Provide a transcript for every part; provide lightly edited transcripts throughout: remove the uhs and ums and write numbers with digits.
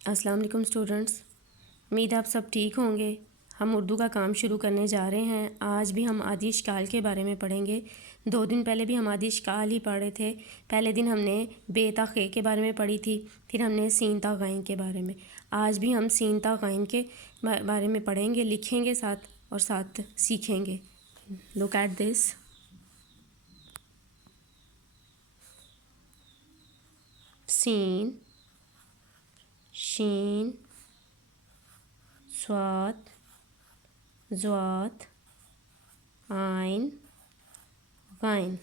السلام علیکم اسٹوڈنٹس، امید آپ سب ٹھیک ہوں گے۔ ہم اردو کا کام شروع کرنے جا رہے ہیں۔ آج بھی ہم آدی اشکال کے بارے میں پڑھیں گے۔ 2 دن پہلے بھی ہم آدی اشکال ہی پڑھے تھے۔ پہلے دن ہم نے بے تا خے کے بارے میں پڑھی تھی، پھر ہم نے سین تا غین کے بارے میں۔ آج بھی ہم سین تا غین کے بارے میں پڑھیں گے، لکھیں گے ساتھ اور ساتھ سیکھیں گے۔ Look at this. سین، شین، صاد، ضاد، عین، غین۔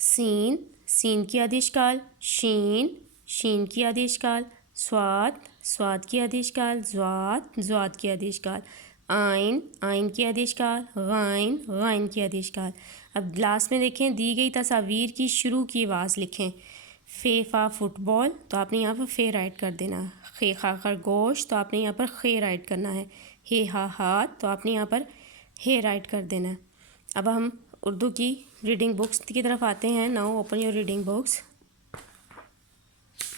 سین، سین کی آدی اشکال، شین، شین کی آدی اشکال، صاد، صاد کی آدی اشکال، ضاد، ضاد کی آدی اشکال، عین، عین کی آدی اشکال، غین، غین کی آدی اشکال۔ اب لاسٹ میں دیکھیں دی گئی تصاویر کی شروع کی آواز لکھیں۔ فے فا فٹ بال تو آپ نے یہاں پر فے رائٹ کر دینا ہے۔ خے خا خرگوش تو آپ نے یہاں پر خے رائٹ کرنا ہے۔ ہے ہا ہاتھ تو آپ نے یہاں پر ہے رائٹ کر دینا ہے۔ اب ہم اردو کی ریڈنگ بکس کی طرف آتے ہیں۔ Now open your reading books.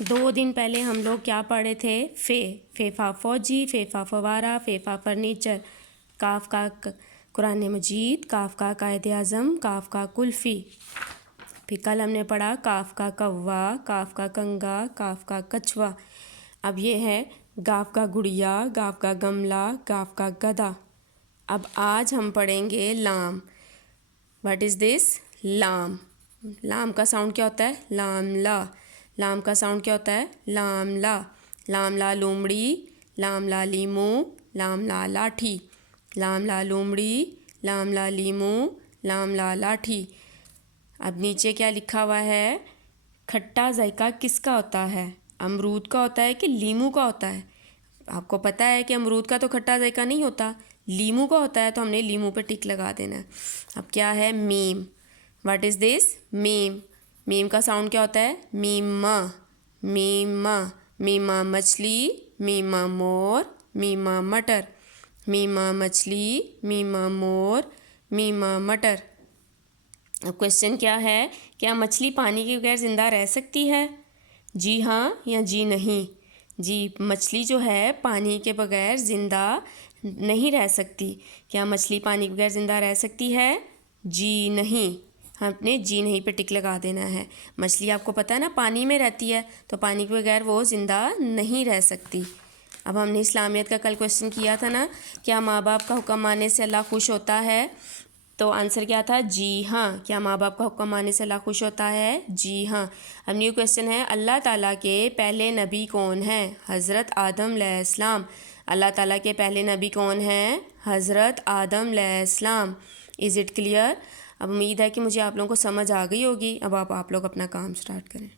2 دن پہلے ہم لوگ کیا پڑھے تھے؟ فے، فے فا فوجی، فے فا فوارہ، فے فا فرنیچر، کاف کا قرآن مجید، کاف کا قائد اعظم، کاف کا کلفی۔ پھر کل ہم نے پڑھا کاف کا کوا، کاف کا کنگا، کاف کا کچھوا۔ اب یہ ہے گاف کا گڑیا، گاف کا گملہ، گاف کا گدھا۔ اب آج ہم پڑھیں گے لام۔ واٹ از دس؟ لام۔ لام کا ساؤنڈ کیا ہوتا ہے؟ لام لا۔ لام کا ساؤنڈ کیا ہوتا ہے؟ لام لا۔ لام لا لومڑی، لام لا لیمو، لام لا لاٹھی۔ لام لا لومڑی، لام لا لیمو، لام لا لاٹھی۔ اب نیچے کیا لکھا ہوا ہے؟ کھٹا ذائقہ کس کا ہوتا ہے؟ امرود کا ہوتا ہے کہ لیمو کا ہوتا ہے؟ آپ کو پتہ ہے کہ امرود کا تو کھٹا ذائقہ نہیں ہوتا، لیمو کا ہوتا ہے، تو ہم نے لیمو پہ ٹک لگا دینا ہے۔ اب کیا ہے؟ میم۔ واٹ از دس؟ میم۔ میم کا ساؤنڈ کیا ہوتا ہے؟ میما، میما۔ میما مچھلی، میما مور، میما مٹر۔ میما مچھلی، میما مور، میما مٹر۔ اب کویشچن کیا ہے؟ کیا مچھلی پانی کے بغیر زندہ رہ سکتی ہے؟ جی ہاں یا جی نہیں؟ جی، مچھلی جو ہے پانی کے بغیر زندہ نہیں رہ سکتی۔ کیا مچھلی پانی کے بغیر زندہ رہ سکتی ہے؟ جی نہیں۔ ہم نے جی نہیں پہ ٹک لگا دینا ہے۔ مچھلی آپ کو پتہ ہے نا پانی میں رہتی ہے، تو پانی کے بغیر وہ زندہ نہیں رہ سکتی۔ اب ہم نے اسلامیت کا کل کویشچن کیا تھا نا، کیا ماں باپ کا حکم ماننے سے اللہ خوش ہوتا ہے؟ تو آنسر کیا تھا؟ جی ہاں۔ کیا ماں باپ کا حکم ماننے سے اللہ خوش ہوتا ہے؟ جی ہاں۔ اب نیو کویشچن ہے، اللہ تعالیٰ کے پہلے نبی کون ہیں؟ حضرت آدم علیہ السلام۔ اللہ تعالیٰ کے پہلے نبی کون ہیں؟ حضرت آدم علیہ السلام۔ Is it clear? اب امید ہے کہ مجھے آپ لوگوں کو سمجھ آ گئی ہوگی۔ اب آپ لوگ اپنا کام سٹارٹ کریں۔